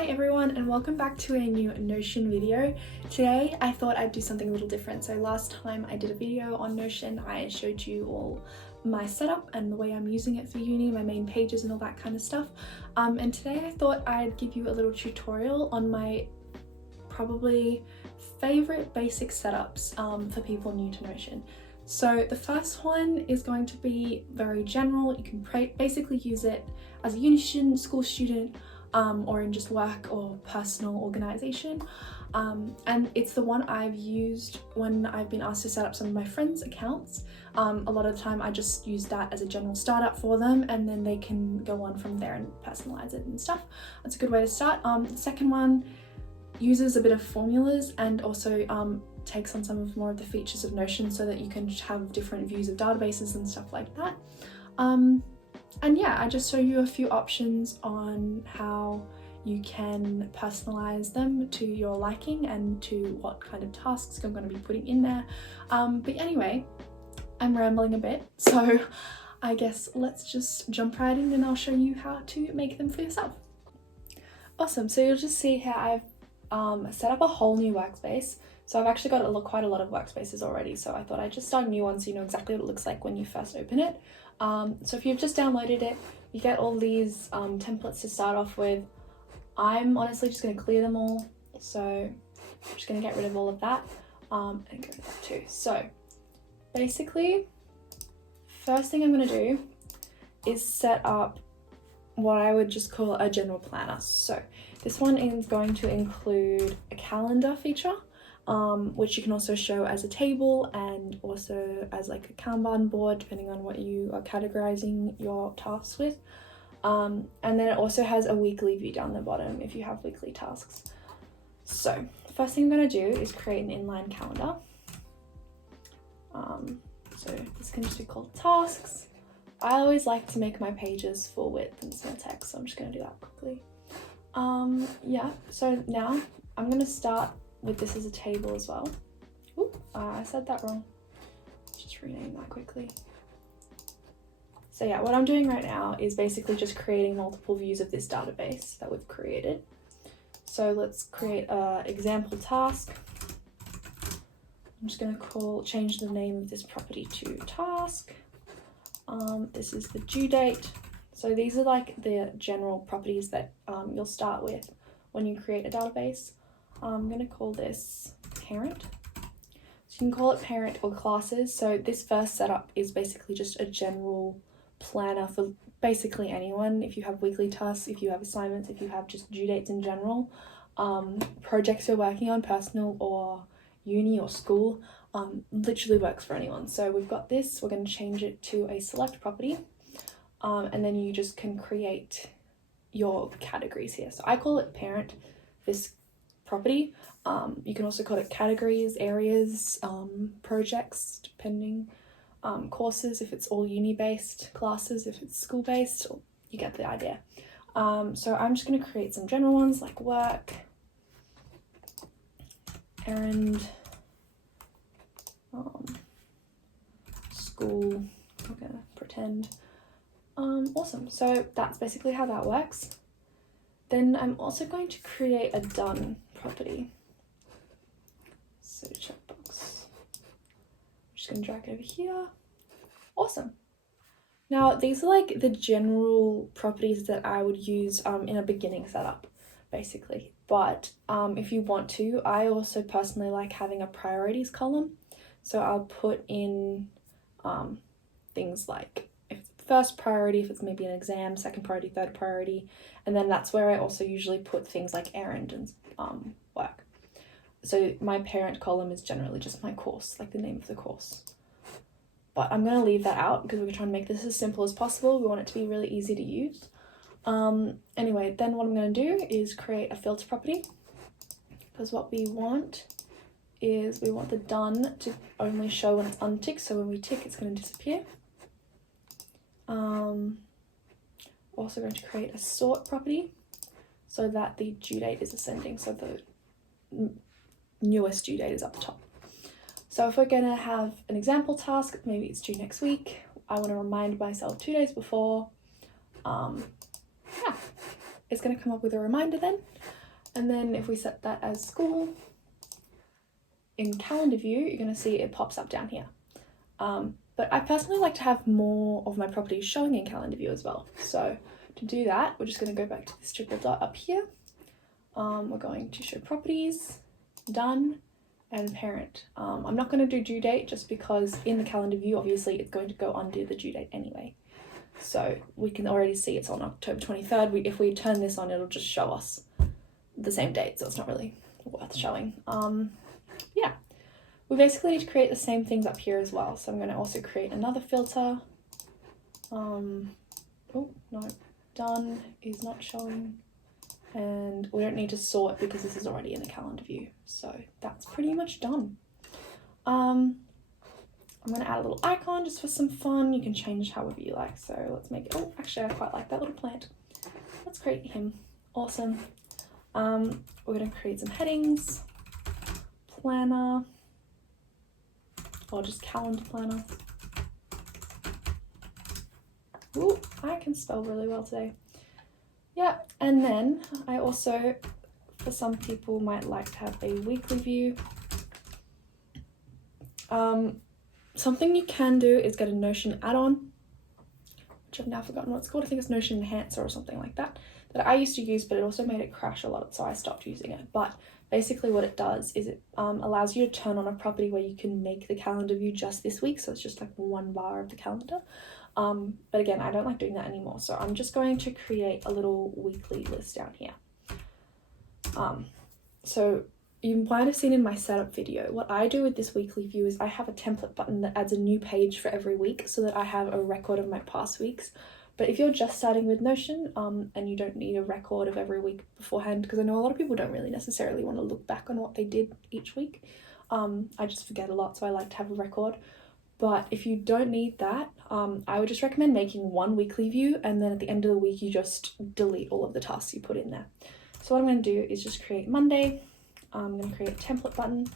Hi everyone and welcome back to a new Notion video. Today I thought I'd do something a little different. So last time I did a video on Notion, I showed you all my setup and the way I'm using it for uni, my main pages and all that kind of stuff. And today I thought I'd give you a little tutorial on my probably favorite basic setups for people new to Notion. So the first one is going to be very general. You can basically use it as a uni student, school student, or in just work or personal organization. And it's the one I've used when I've been asked to set up some of my friends' accounts. A lot of the time I just use that as a general startup for them, and then they can go on from there and personalize it and stuff. That's a good way to start. The second one uses a bit of formulas and also takes on some of more of the features of Notion so that you can have different views of databases and stuff like that. And yeah, I just show you a few options on how you can personalize them to your liking and to what kind of tasks you're going to be putting in there. But anyway, I'm rambling a bit, so I guess let's just jump right in and I'll show you how to make them for yourself. Awesome, so you'll just see how I've set up a whole new workspace. So I've actually got quite a lot of workspaces already, so I thought I'd just start a new one so you know exactly what it looks like when you first open it. So if you've just downloaded it, you get all these templates to start off with. I'm honestly just going to clear them all, so I'm just going to get rid of all of that and get rid of that too. So basically, first thing I'm going to do is set up what I would just call a general planner. So this one is going to include a calendar feature, which you can also show as a table and also as like a Kanban board, depending on what you are categorizing your tasks with. And then it also has a weekly view down the bottom if you have weekly tasks. So the first thing I'm going to do is create an inline calendar. So this can just be called tasks. I always like to make my pages full width and small text, so I'm just going to do that quickly. Yeah, so now I'm going to start with this as a table as well. Ooh, I said that wrong. Let's just rename that quickly. So yeah, what I'm doing right now is basically just creating multiple views of this database that we've created. So let's create an example task. I'm just going to change the name of this property to task. This is the due date. So these are like the general properties that you'll start with when you create a database. I'm going to call this parent. So you can call it parent or classes. So this first setup is basically just a general planner for basically anyone. If you have weekly tasks, if you have assignments, if you have just due dates in general, projects you're working on, personal or uni or school, literally works for anyone. So we've got this, we're going to change it to a select property, and then you just can create your categories here. So I call it parent, this property. You can also call it categories, areas, projects, depending, courses if it's all uni based, classes if it's school based, you get the idea. So I'm just going to create some general ones like work, errand, school, I'm going to pretend. Awesome, so that's basically how that works. Then I'm also going to create a done property. So checkbox. I'm just going to drag it over here. Awesome. Now these are like the general properties that I would use in a beginning setup, basically. But if you want to, I also personally like having a priorities column. So I'll put in things like if it's first priority, if it's maybe an exam, second priority, third priority, and then that's where I also usually put things like errand and work. So my parent column is generally just my course, like the name of the course. But I'm going to leave that out because we're trying to make this as simple as possible. We want it to be really easy to use. Anyway, then what I'm going to do is create a filter property, because what we want is we want the done to only show when it's unticked, so when we tick it's going to disappear. Also going to create a sort property so that the due date is ascending, so the newest due date is up the top. So if we're going to have an example task, maybe it's due next week, I want to remind myself 2 days before. Yeah, it's going to come up with a reminder then. And then if we set that as school, in calendar view, you're going to see it pops up down here. But I personally like to have more of my properties showing in calendar view as well. So to do that, we're just going to go back to this triple dot up here. We're going to show properties, done, and parent. I'm not going to do due date just because in the calendar view, obviously it's going to go under the due date anyway. So we can already see it's on October 23rd. If we turn this on, it'll just show us the same date, so it's not really worth showing. Yeah, we basically need to create the same things up here as well. So I'm going to also create another filter. Oh no, done is not showing, and we don't need to sort because this is already in the calendar view. So that's pretty much done. I'm going to add a little icon just for some fun. You can change however you like. So let's make it, oh, actually I quite like that little plant. Let's create him. Awesome. We're going to create some headings, planner, or just calendar planner. Ooh, I can spell really well today. Yeah, and then I also, for some people, might like to have a weekly view. Something you can do is get a Notion add-on, which I've now forgotten what it's called. I think it's Notion Enhancer or something like that I used to use, but it also made it crash a lot, so I stopped using it. But basically what it does is it allows you to turn on a property where you can make the calendar view just this week, so it's just like one bar of the calendar. But again, I don't like doing that anymore, so I'm just going to create a little weekly list down here. So you might have seen in my setup video, what I do with this weekly view is I have a template button that adds a new page for every week so that I have a record of my past weeks. But if you're just starting with Notion and you don't need a record of every week beforehand, because I know a lot of people don't really necessarily want to look back on what they did each week. I just forget a lot, so I like to have a record. But if you don't need that, I would just recommend making one weekly view, and then at the end of the week you just delete all of the tasks you put in there. So what I'm going to do is just create Monday. I'm going to create a template button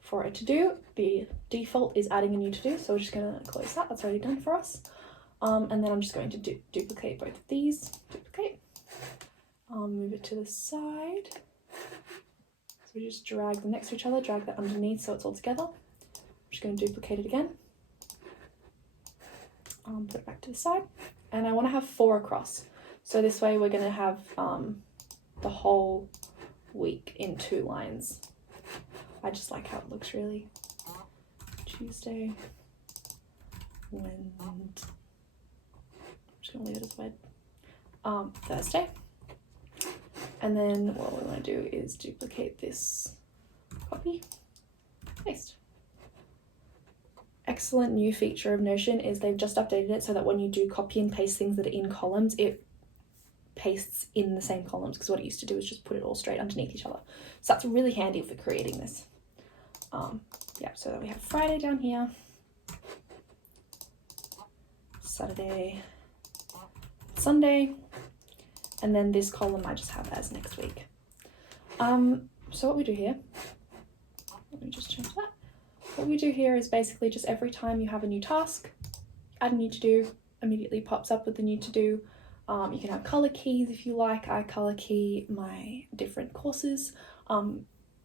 for a to-do. The default is adding a new to-do, so we're just going to close that. That's already done for us. And then I'm just going to duplicate both of these. Duplicate. Move it to the side. So we just drag them next to each other, drag that underneath so it's all together. I'm just going to duplicate it again. Put it back to the side. And I want to have 4 across. So this way we're going to have the whole week in 2 lines. I just like how it looks really. Tuesday, Wednesday. I'm just going to leave it as wed. Thursday. And then what we want to do is duplicate this, copy, paste. Excellent new feature of Notion is they've just updated it so that when you do copy and paste things that are in columns, it pastes in the same columns, because what it used to do is just put it all straight underneath each other. So that's really handy for creating this. Yeah, so then we have Friday down here, Saturday, Sunday, and then this column I just have as next week. So what we do here, let me just change that. What we do here is basically just every time you have a new task, add a new to-do, immediately pops up with the new to-do. You can have color keys if you like. I color key my different courses,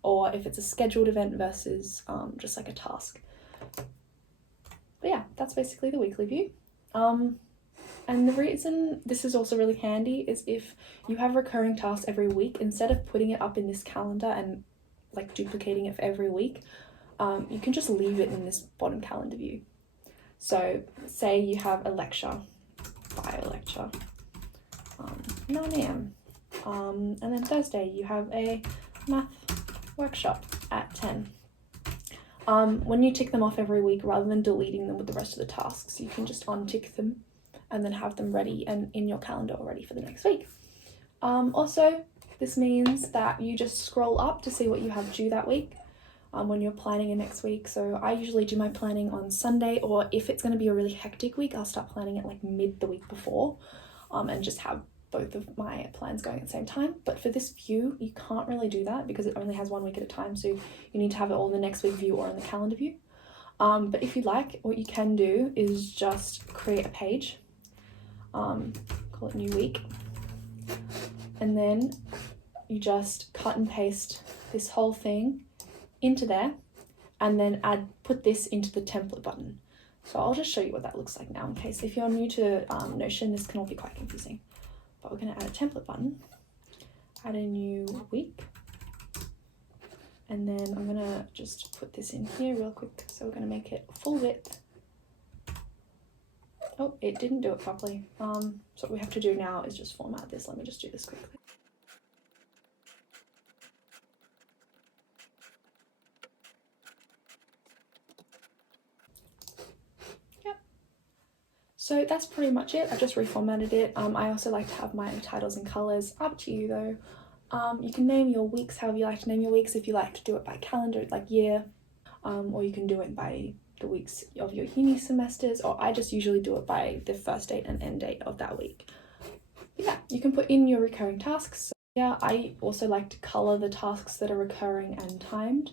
or if it's a scheduled event versus just like a task. But yeah, that's basically the weekly view. And the reason this is also really handy is if you have recurring tasks every week, instead of putting it up in this calendar and like duplicating it for every week, you can just leave it in this bottom calendar view. So say you have a lecture, bio lecture, 9 AM, and then Thursday you have a math workshop at 10. When you tick them off every week, rather than deleting them with the rest of the tasks, you can just untick them and then have them ready and in your calendar already for the next week. Also, this means that you just scroll up to see what you have due that week when you're planning your next week. So I usually do my planning on Sunday, or if it's going to be a really hectic week, I'll start planning it like mid the week before, and just have both of my plans going at the same time. But for this view, you can't really do that because it only has 1 week at a time, so you need to have it all in the next week view or in the calendar view. But if you like, what you can do is just create a page, call it new week, and then you just cut and paste this whole thing into there, and then put this into the template button. So I'll just show you what that looks like now, in case if you're new to Notion, this can all be quite confusing. But we're going to add a template button, add a new week, and then I'm going to just put this in here real quick. So we're going to make it full width. Oh, it didn't do it properly. So what we have to do now is just format this. Let me just do this quickly. So that's pretty much it. I just reformatted it. I also like to have my titles and colors. Up to you though. You can name your weeks however you like to name your weeks. If you like to do it by calendar, like year, or you can do it by the weeks of your uni semesters, or I just usually do it by the first date and end date of that week. But yeah, you can put in your recurring tasks. So yeah, I also like to color the tasks that are recurring and timed.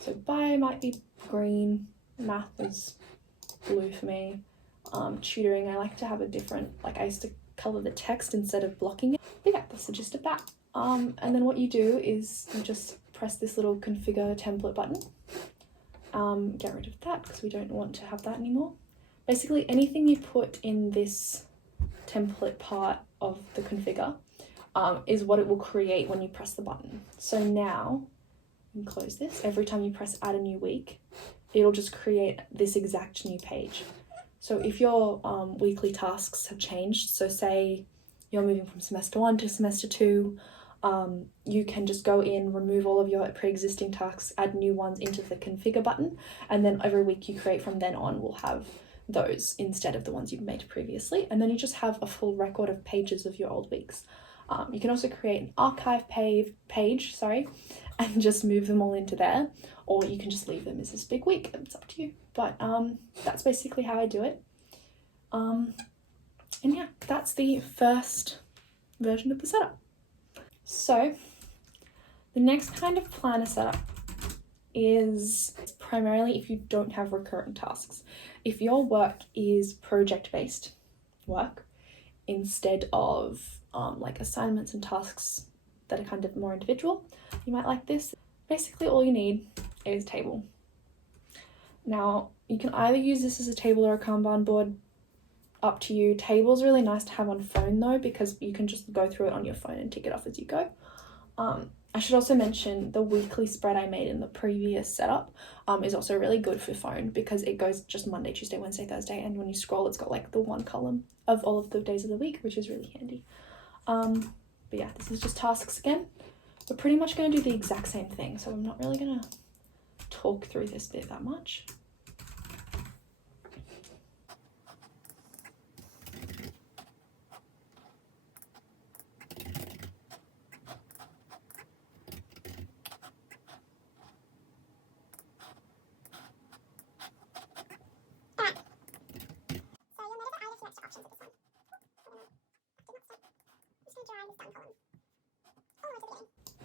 So bio might be green, math is blue for me. Tutoring, I like to have a different, like I used to color the text instead of blocking it. But yeah, that's the gist of that. And then what you do is you just press this little configure template button. Get rid of that because we don't want to have that anymore. Basically anything you put in this template part of the configure is what it will create when you press the button. So now you can close this. Every time you press add a new week, it'll just create this exact new page. So if your weekly tasks have changed, so say you're moving from semester 1 to semester 2, you can just go in, remove all of your pre-existing tasks, add new ones into the configure button, and then every week you create from then on will have those instead of the ones you've made previously, and then you just have a full record of pages of your old weeks. You can also create an archive page, and just move them all into there, or you can just leave them as this big week. It's up to you. But that's basically how I do it. And yeah, that's the first version of the setup. So the next kind of planner setup is primarily if you don't have recurring tasks. If your work is project-based work instead of like assignments and tasks that are kind of more individual, you might like this. Basically all you need is a table. Now you can either use this as a table or a Kanban board, up to you. Table's really nice to have on phone though, because you can just go through it on your phone and tick it off as you go. I should also mention the weekly spread I made in the previous setup is also really good for phone because it goes just Monday, Tuesday, Wednesday, Thursday, and when you scroll it's got like the one column of all of the days of the week, which is really handy. But yeah, this is just tasks again. We're pretty much going to do the exact same thing, so I'm not really going to talk through this bit that much.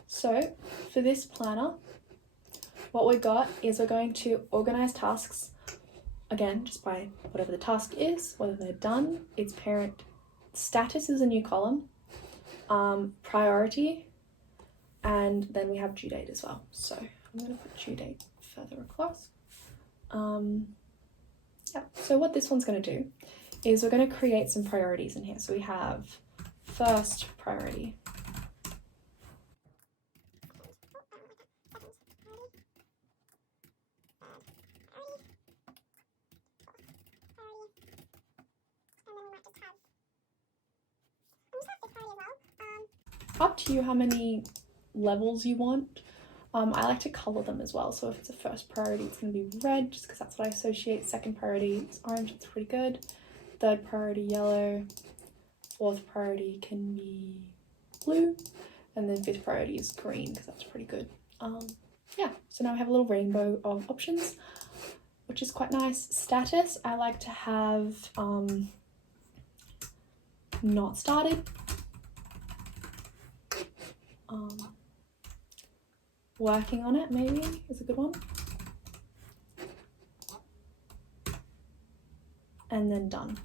So for this planner, what we got is we're going to organize tasks, again, just by whatever the task is, whether they're done, its parent status is a new column, priority, and then we have due date as well. So I'm going to put due date further across. Yeah, so what this one's going to do is we're going to create some priorities in here. So we have first priority. Up to you how many levels you want. I like to color them as well, so if it's a first priority it's going to be red just because that's what I associate. Second priority is orange, it's pretty good. Third priority yellow. Fourth priority can be blue, and then fifth priority is green because that's pretty good. Yeah, so now we have a little rainbow of options, which is quite nice. Status, I like to have not started. Working on it maybe is a good one. And then done.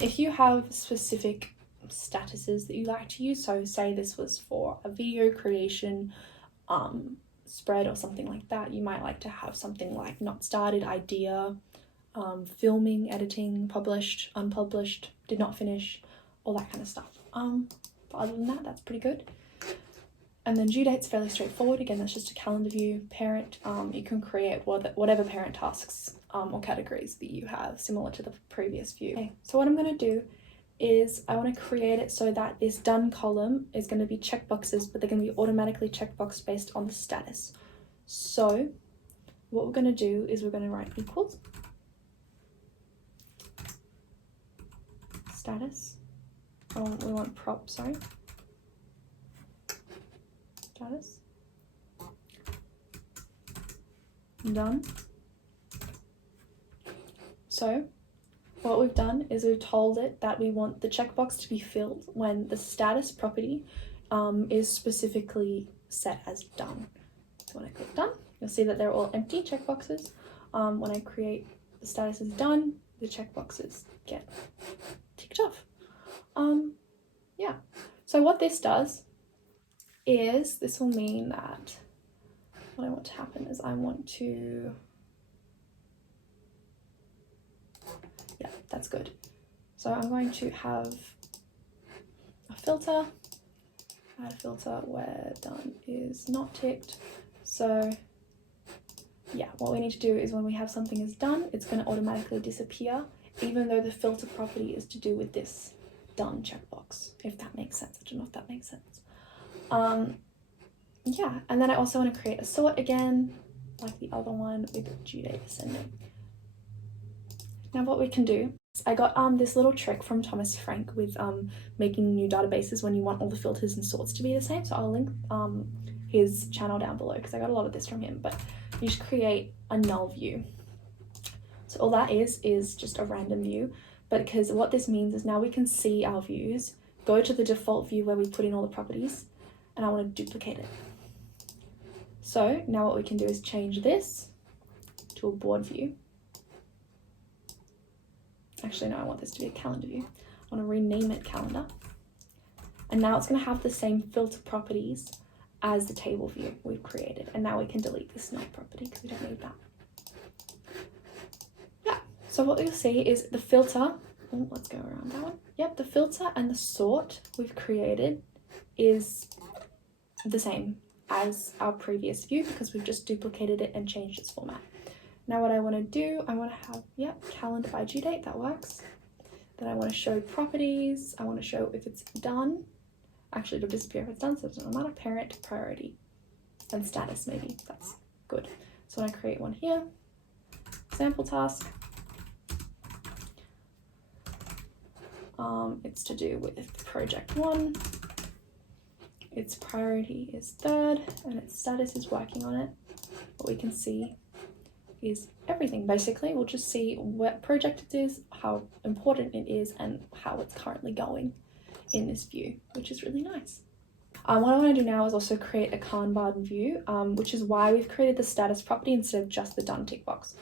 If you have specific statuses that you like to use. So say this was for a video creation spread or something like that, you might like to have something like not started, idea, filming, editing, published, unpublished, did not finish, all that kind of stuff. But other than that, that's pretty good. And then due date's fairly straightforward. Again, that's just a calendar view. Parent, you can create whatever parent tasks or categories that you have, similar to the previous view. Okay, so what I'm going to do is I want to create it so that this done column is going to be checkboxes, but they're going to be automatically checkboxed based on the status. So what we're going to do is we're going to write equals status. We want prop, sorry. Status. Done. So what we've done is we've told it that we want the checkbox to be filled when the status property is specifically set as done. So when I click done, you'll see that they're all empty checkboxes. When I create the status is done, the checkboxes get ticked off. Yeah, so what this does is this will mean that what I want to happen is I want to, yeah, that's good. So I'm going to have a filter, add a filter where done is not ticked. So yeah, what we need to do is when we have something is done, it's going to automatically disappear, even though the filter property is to do with this done checkbox, if that makes sense. I don't know if that makes sense. Yeah, and then I also want to create a sort again, like the other one with due date ascending. Now what we can do, I got this little trick from Thomas Frank with making new databases when you want all the filters and sorts to be the same. So I'll link his channel down below because I got a lot of this from him, but you just create a null view. So all that is just a random view, but because what this means is now we can see our views, go to the default view where we put in all the properties, and I want to duplicate it. So now what we can do is change this to a board view. Actually, no, I want this to be a calendar view. I want to rename it calendar. And now it's going to have the same filter properties as the table view we've created. And now we can delete this null property because we don't need that. Yeah, so what you'll see is the filter, oh, let's go around that one. Yep, the filter and the sort we've created is the same as our previous view because we've just duplicated it and changed its format. Now what I want to do, I want to have, yep, calendar by due date, that works. Then I want to show properties, I want to show if it's done. Actually, it'll disappear if it's done, so it doesn't matter. Parent, priority, and status maybe, that's good. So when I create one here, sample task, it's to do with project 1. Its priority is 3rd and its status is working on it. What we can see is everything basically. We'll just see what project it is, how important it is, and how it's currently going in this view, which is really nice. What I want to do now is also create a Kanban view, which is why we've created the status property instead of just the done tick box.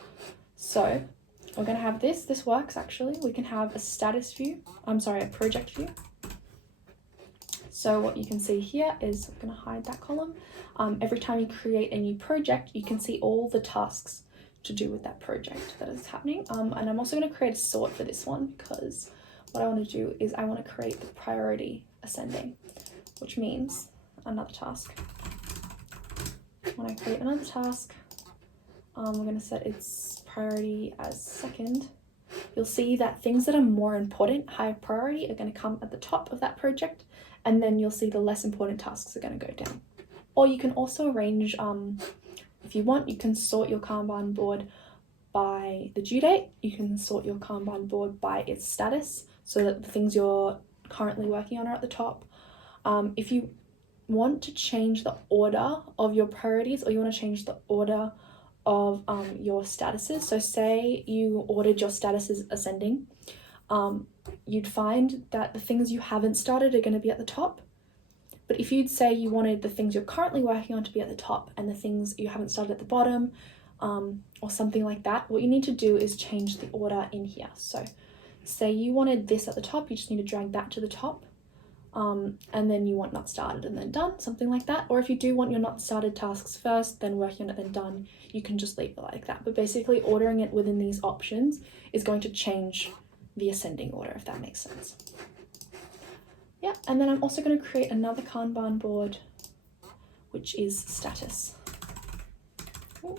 So we're going to have this works actually. We can have a status view, a project view. So what you can see here is, I'm going to hide that column. Every time you create a new project, you can see all the tasks to do with that project that is happening. And I'm also going to create a sort for this one because what I want to do is I want to create the priority ascending, which means another task. When I create another task, we're going to set its priority as 2nd. You'll see that things that are more important, higher priority, are going to come at the top of that project, and then you'll see the less important tasks are going to go down. Or you can also arrange, if you want, you can sort your Kanban board by the due date. You can sort your Kanban board by its status so that the things you're currently working on are at the top. If you want to change the order of your priorities, or you want to change the order of your statuses, so say you ordered your statuses ascending, you'd find that the things you haven't started are going to be at the top. But if you'd say you wanted the things you're currently working on to be at the top and the things you haven't started at the bottom, or something like that, what you need to do is change the order in here. So say you wanted this at the top, you just need to drag that to the top. and then you want not started and then done, something like that. Or if you do want your not started tasks first, then working on it, then done, you can just leave it like that. But basically ordering it within these options is going to change the ascending order, if that makes sense. Yeah, and then I'm also going to create another Kanban board, which is status. Ooh.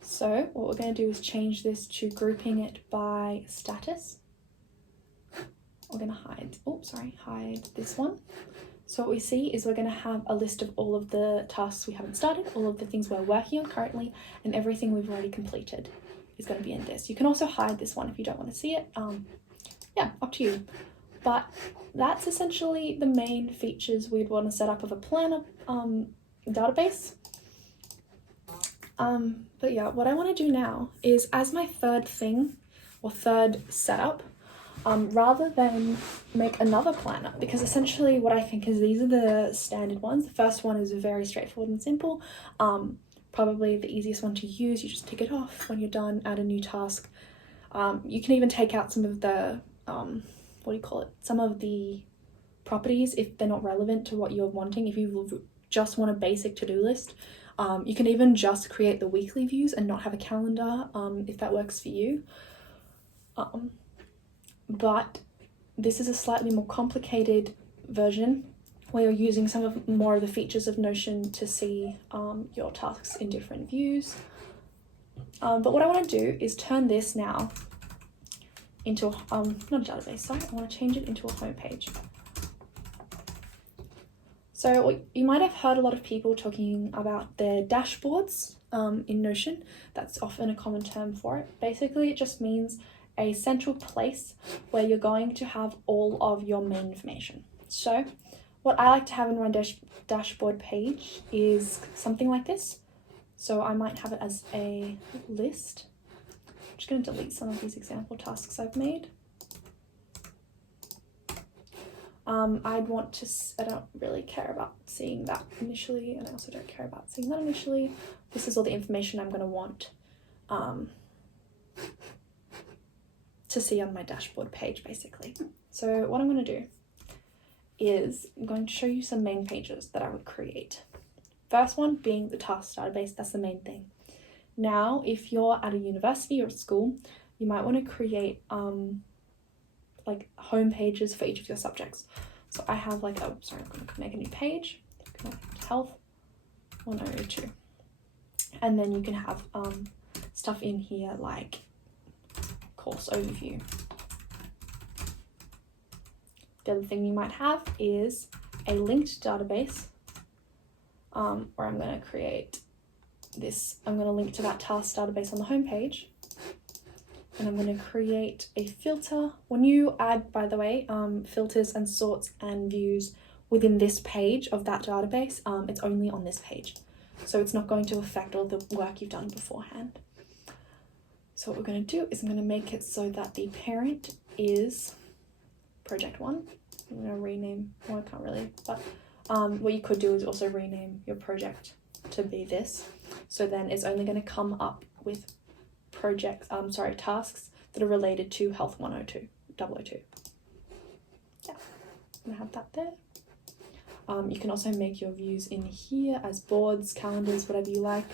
So what we're going to do is change this to grouping it by status. We're going to hide this one. So what we see is we're going to have a list of all of the tasks we haven't started, all of the things we're working on currently, and everything we've already completed is going to be in this. You can also hide this one if you don't want to see it. Yeah, up to you. But that's essentially the main features we'd want to set up of a planner database. But yeah, what I want to do now is, as my third thing or third setup, rather than make another planner, because essentially what I think is these are the standard ones. The first one is very straightforward and simple, probably the easiest one to use. You just tick it off when you're done, add a new task. You can even take out some of the some of the properties if they're not relevant to what you're wanting. If you just want a basic to-do list, you can even just create the weekly views and not have a calendar, if that works for you. But this is a slightly more complicated version where you're using more of the features of Notion to see your tasks in different views. But what I want to do is turn this now into not a database, sorry, I want to change it into a home page. So you might have heard a lot of people talking about their dashboards in Notion. That's often a common term for it. Basically, it just means a central place where you're going to have all of your main information. So what I like to have in my dashboard page is something like this. So I might have it as a list. I'm just going to delete some of these example tasks I've made. I don't really care about seeing that initially, and I also don't care about seeing that initially. This is all the information I'm going to want to see on my dashboard page, basically. So what I'm going to do is I'm going to show you some main pages that I would create. First one being the task database, that's the main thing. Now, if you're at a university or a school, you might want to create like home pages for each of your subjects. So I have I'm going to make a new page, health 102. And then you can have stuff in here like course overview. The other thing you might have is a linked database where I'm going to create this. I'm going to link to that task database on the home page, and I'm going to create a filter. When you add, by the way, filters and sorts and views within this page of that database, it's only on this page, so it's not going to affect all the work you've done beforehand. So what we're going to do is I'm going to make it so that the parent is project 1. I'm going to rename, well, I can't really, but what you could do is also rename your project to be this. So then it's only going to come up with tasks that are related to Health 102, 002. Yeah, I'm going to have that there. You can also make your views in here as boards, calendars, whatever you like.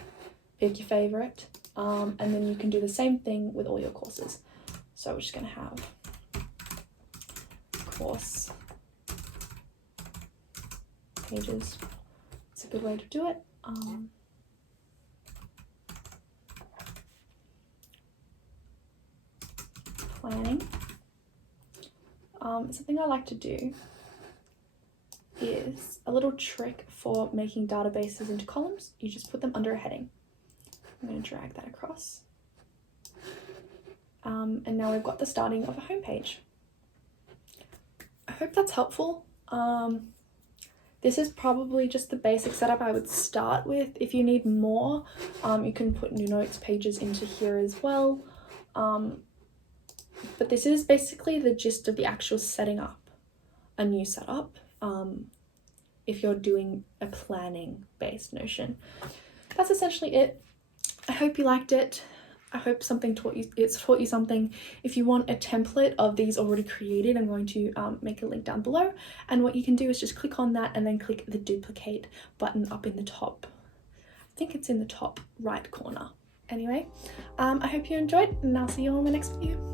Pick your favorite. And then you can do the same thing with all your courses. So we're just going to have course pages. It's a good way to do it. Planning. Something I like to do is a little trick for making databases into columns. You just put them under a heading. I'm going to drag that across. And now we've got the starting of a home page. I hope that's helpful. This is probably just the basic setup I would start with. If you need more, you can put new notes pages into here as well. But this is basically the gist of the actual setting up a new setup if you're doing a planning based Notion. That's essentially it. I hope you liked it. I hope it's taught you something. If you want a template of these already created, I'm going to make a link down below, and what you can do is just click on that and then click the duplicate button up in the top. I think it's in the top right corner. Anyway, I hope you enjoyed, and I'll see you all in the next video.